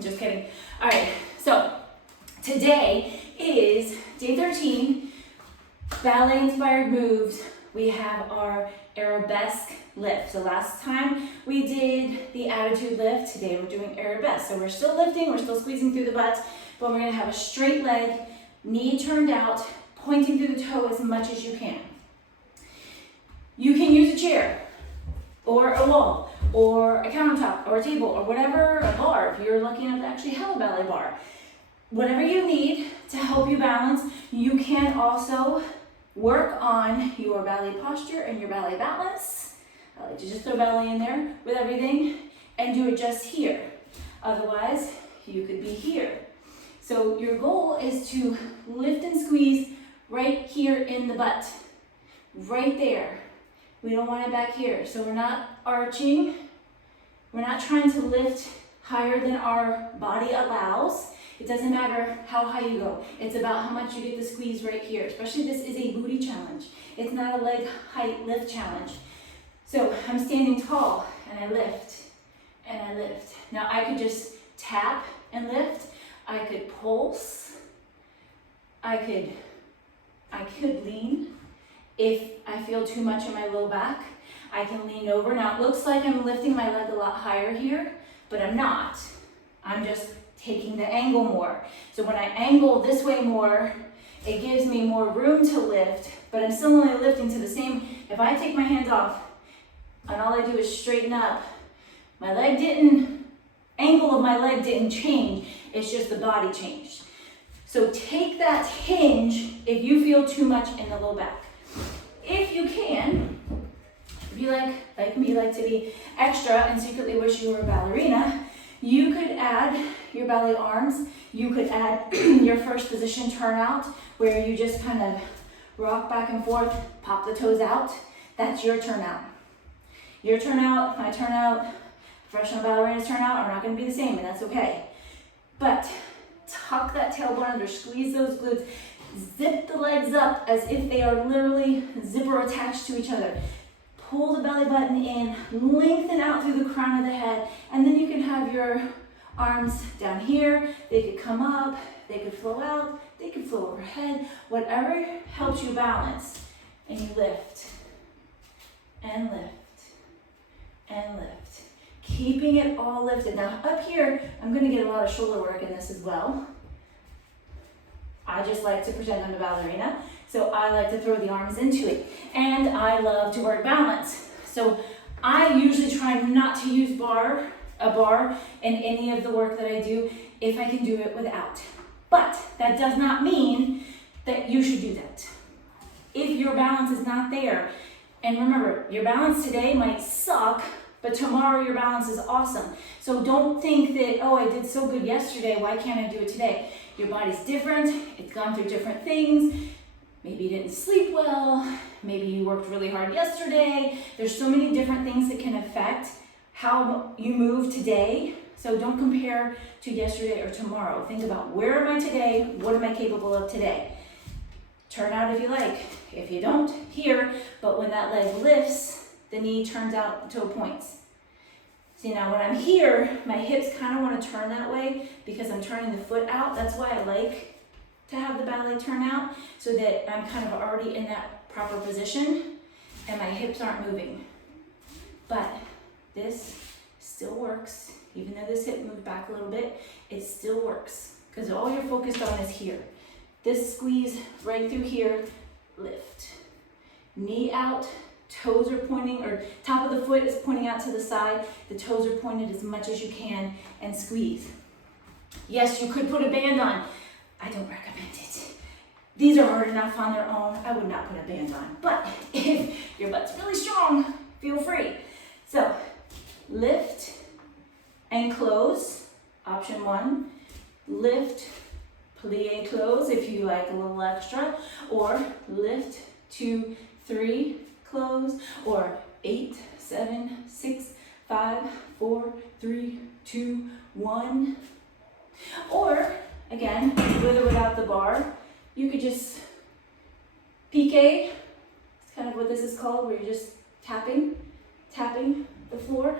Just kidding. All right, so today is day 13, ballet-inspired moves. We have our Arabesque lift. So last time we did the attitude lift, today we're doing Arabesque. So we're still lifting, we're still squeezing through the butt, but we're gonna have a straight leg, knee turned out, pointing through the toe as much as you can. You can use a chair, or a wall, or a countertop, or a table, or whatever, a bar, if you're lucky enough to actually have a ballet bar. Whatever you need to help you balance, you can also work on your ballet posture and your ballet balance. I like to just throw ballet in there with everything and do it just here. Otherwise, you could be here. So your goal is to lift and squeeze right here in the butt, right there. We don't want it back here. So we're not arching. We're not trying to lift higher than our body allows. It doesn't matter how high you go. It's about how much you get to squeeze right here. Especially this is a booty challenge. It's not a leg height lift challenge. So I'm standing tall and I lift and I lift. Now I could just tap and lift. I could pulse. I could lean. If I feel too much in my low back, I can lean over. Now it looks like I'm lifting my leg a lot higher here, but I'm not. I'm just taking the angle more. So when I angle this way more, it gives me more room to lift, but I'm still only lifting to the same. If I take my hands off and all I do is straighten up, angle of my leg didn't change, it's just the body changed. So take that hinge if you feel too much in the low back. If you can, if you like me, like to be extra and secretly wish you were a ballerina, you could add your ballet arms. You could add your first position turnout, where you just kind of rock back and forth, pop the toes out. That's your turnout. Your turnout, my turnout, professional ballerina's turnout are not going to be the same, and that's okay. But tuck that tailbone under, squeeze those glutes, zip the legs up as if they are literally zipper attached to each other. Pull the belly button in, lengthen out through the crown of the head, and then you can have your arms down here. They could come up, they could flow out, they could flow overhead, whatever helps you balance. And you lift, and lift, and lift. Keeping it all lifted. Now up here, I'm gonna get a lot of shoulder work in this as well. I just like to pretend I'm a ballerina, so I like to throw the arms into it. And I love to work balance. So I usually try not to use a bar in any of the work that I do if I can do it without. But that does not mean that you should do that. If your balance is not there, and remember, your balance today might suck, but tomorrow your balance is awesome. So don't think that, oh, I did so good yesterday, why can't I do it today? Your body's different, it's gone through different things. Maybe you didn't sleep well, maybe you worked really hard yesterday. There's so many different things that can affect how you move today. So don't compare to yesterday or tomorrow. Think about, where am I today? What am I capable of today? Turn out if you like. If you don't, here. But when that leg lifts, the knee turns out to a point. See, now when I'm here, my hips kind of want to turn that way because I'm turning the foot out. That's why I like to have the ballet turn out, so that I'm kind of already in that proper position and my hips aren't moving. But this still works. Even though this hip moved back a little bit, it still works because all you're focused on is here. This squeeze right through here, lift. Knee out, toes are pointing, or top of the foot is pointing out to the side. The toes are pointed as much as you can, and squeeze. Yes, you could put a band on. I don't recommend it. These are hard enough on their own. I would not put a band on. But if your butt's really strong, feel free. So lift and close, option one. Lift, plie, close if you like a little extra, or lift, 2, 3, close, or 8, 7, 6, 5, 4, 3, 2, 1. Or again, with or without the bar, you could just piqué. It's kind of what this is called, where you're just tapping the floor.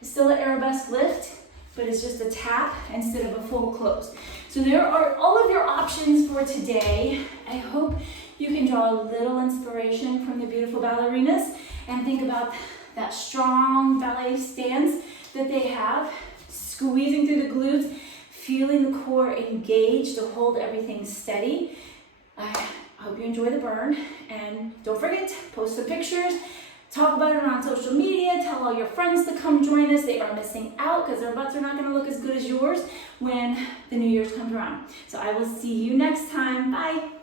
It's still an arabesque lift, but it's just a tap instead of a full close. So there are all of your options for today. I hope you can draw a little inspiration from the beautiful ballerinas and think about that strong ballet stance that they have, squeezing through the glutes, feeling the core engaged to hold everything steady. I hope you enjoy the burn, and don't forget, post some pictures, talk about it on social media, tell all your friends to come join us. They are missing out because their butts are not gonna look as good as yours when the New Year's comes around. So I will see you next time. Bye.